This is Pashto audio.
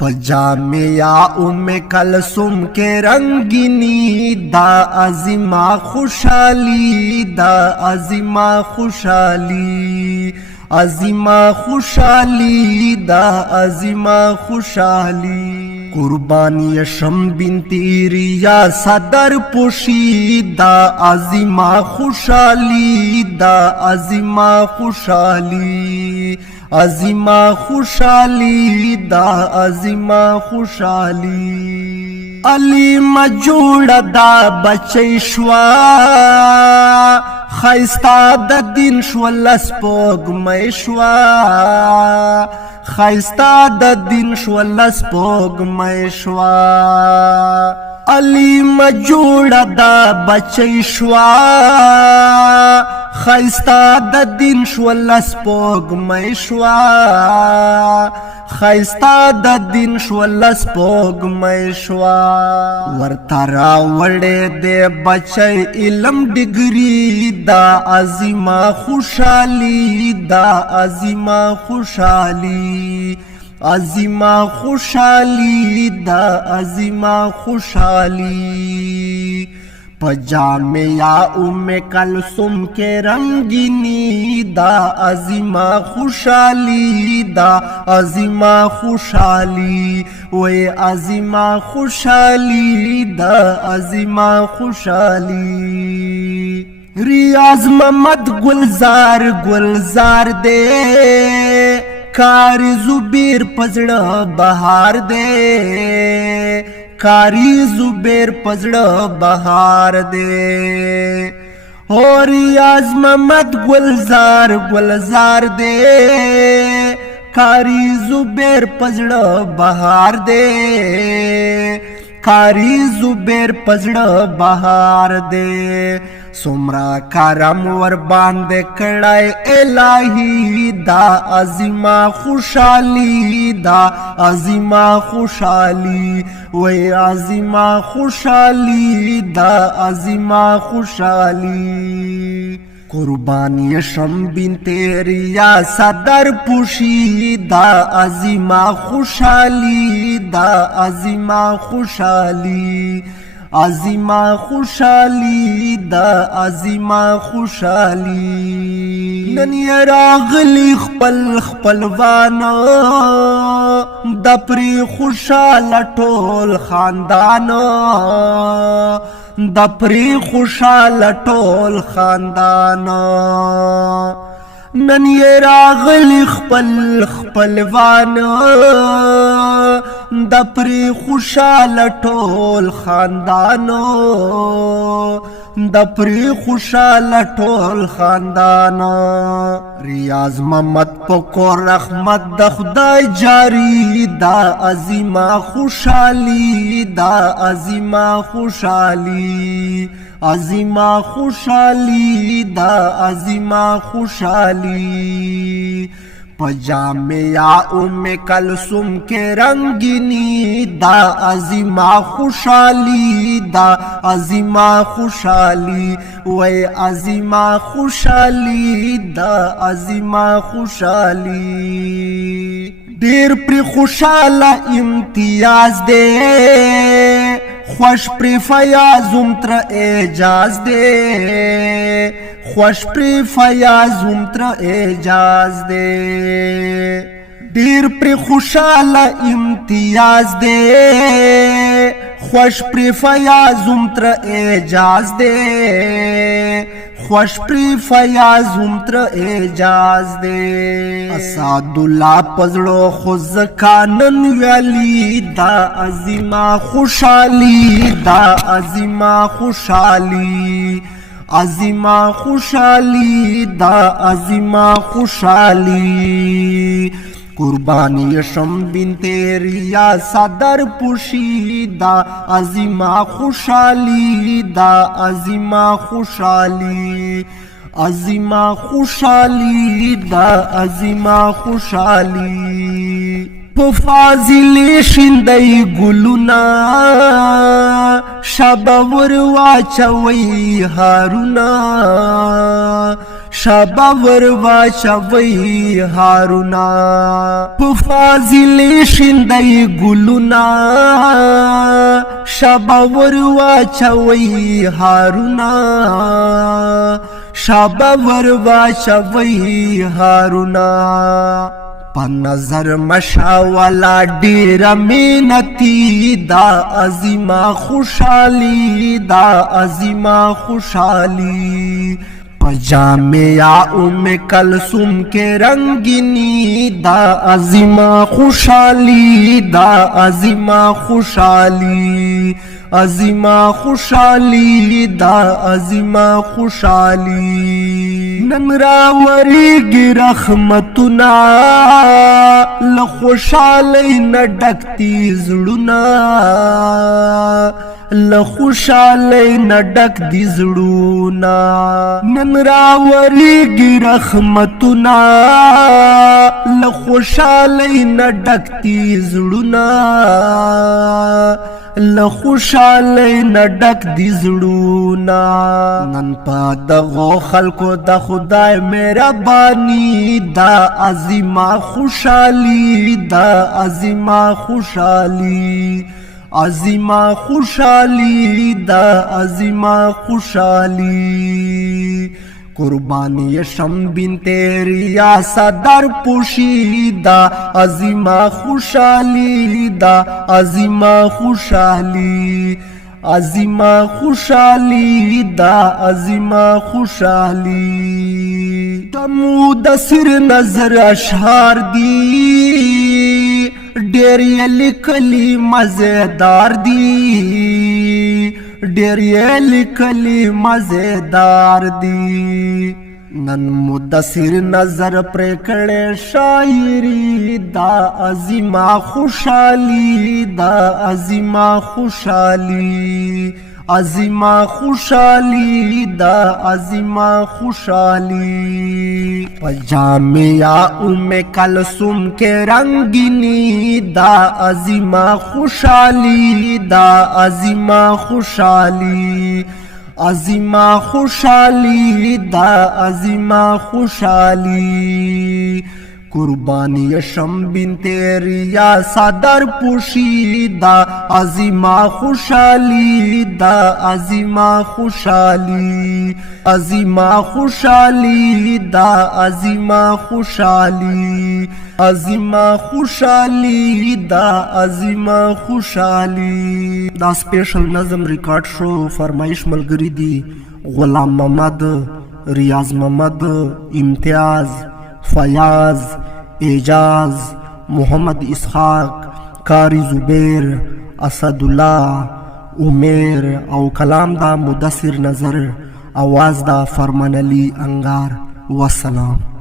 پجامے یا ام کلثوم کے رنگینی دا عظیمہ خوشحالی دا عظیمہ خوشحالی عظیمہ خوشحالی دا عظیمہ خوشحالی قربانی شم بنتی ریا صدر پوشی دا عظیمہ خوشحالی دا عظیمہ خوشحالی عظیمہ خوشحالی دا عظیمہ خوشحالی علی مجوڑ دا بچی شوا خیستا دا دین شوا لسپوگ می شوا خیستا دا دین شوا لسپوگ می شوا علی مجوڑ دا بچی شوا خیستا دا دین شوا لسپوگ می شوا خیستا دا دین شوا لسپوگ می شوا ورطرا وڑے دے بچی علم ڈگری دا عظیمہ خوشحالی دا عظیمہ خوشحالی عظیمہ خوشحالی دا عظیمہ خوشحالی پجامے یا ام کلثوم کے رنگینی دا عظیمہ خوشحالی دا عظیمہ خوشحالی وے عظیمہ خوشحالی دا عظیمہ خوشحالی ریاض محمد گلزار گلزار دے کاری زبیر پزڑ بہار دے کاری زبیر پزڑ بہار دے اور ریاض محمد گلزار گلزار دے کاری زبیر پزڑ بہار دے کاری زبیر پزڑ بہار دے سمرا کرم ور باندے کڑائے الہی دا عظیمہ خوشحالی دا عظیمہ خوشحالی وے عظیمہ خوشحالی دا عظیمہ خوشحالی قربانی شم بنت ریا صدر پوشی دا عظیمہ خوشحالی دا عظیمہ خوشحالی عظیمہ خوشحالی دا عظیمہ خوشحالی نن یہ راغلی خپل خپلوانو دا پری خوشحال ټول خاندانو دا پری خوشحال ټول خاندانو نن یہ راغلی خپل خپلوانو دا پری خوشحال ټول خاندانو دا پری خوشحال ټول خاندانو ریاض محمد پکور رحمت د خدای جاری دا عظیمہ خوشحالی دا عظیمہ خوشحالی عظیمہ خوشحالی دا عظیمہ خوشحالی پجامے یا ام کلثوم کے رنگینی دا عظیمہ خوشحالی دا عظیمہ خوشحالی وے عظیمہ خوشحالی دا عظیمہ خوشحالی دیر پر خوشحال امتیاز دے خوش پر فیاض تر اعجاز دے خوش پر فیاض تر اعجاز دے دیر پر خوشحال امتیاز دے خوش پر فیاض تر اعجاز دے خوش پر فیاض تر اعجاز دے اسعد اللہ پزڑو خوز کانن ویلی دا عظیمہ خوشحالی دا عظیمہ خوشحالی عظیمہ خوشحالی دا عظیمہ خوشحالی قربانی شم بنت ریا صدر پوشی دا عظیمہ خوشحالی دا عظیمہ خوشحالی عظیمہ خوشحالی دا عظیمہ خوشحالی فاضل شندئی گلونا شب ور واچوي هارونا شبا وروا چوي هارونا په فاضل شندي ګلونا شبا وروا چوي هارونا شبا وروا چوي هارونا په نظر مشاولا ډیر مینتی دا عظیمه خوشحالی دا عظیمه خوشحالی جامعہ ام کلثوم کے رنگینی دا عظیمہ خوشحالی دا عظیمہ خوشحالی عظیمہ خوشحالی دا عظیمہ خوشحالی نن راوریږي رحمتنا له خوشحالی نه ډکتی زړونه له خوشحالی نه ډک دي زړونه نن راوریږي رحمتنا له خوشحالی نه ډکتی زړونه له خوشحالی نه ډک دي زړونه نن په دغو خلکو د خدای مهرباني دا عظیمه خوشحالی دا عظیمه خوشحالی عظیمه خوشحالی دا عظیمه خوشحالی قربانی شم بنت ریاست در پوشیدا عظیمه خوشحالی دا عظیمه خوشحالی عظیمه خوشحالی دا عظیمه خوشحالی مدثر نظر اشعار دی ډیر یې لیکلي مزیدار دی ډیر یې لیکلي مزیدار دی نن مدثر نظر پر کړه شاعری دا عظیمه خوشحالی دا عظیمه خوشحالی عظیمه خوشحالی دا عظیمه خوشحالی جامعہ ام کلثوم کے رنگینی دا عظیمه خوشحالی دا عظیمه خوشحالی عظیمه خوشحالی دا عظیمه خوشحالی قربانی شم بنت ریاست در پوشیدا عظیمه خوشحالی دا عظیمه خوشحالی عظیمه خوشحالی دا عظیمه خوشحالی عظیمه خوشحالی دا عظیمه خوشحالی دا سپیشل نظم ریکارډ شو فرمایش ملګری دی غلام محمد ریاض محمد امتیاز فیاض اعجاز محمد اسحاق کاری زبیر اسدالله عمر او کلام دا مدثر نظر آواز دا فرمان علی انگار والسلام.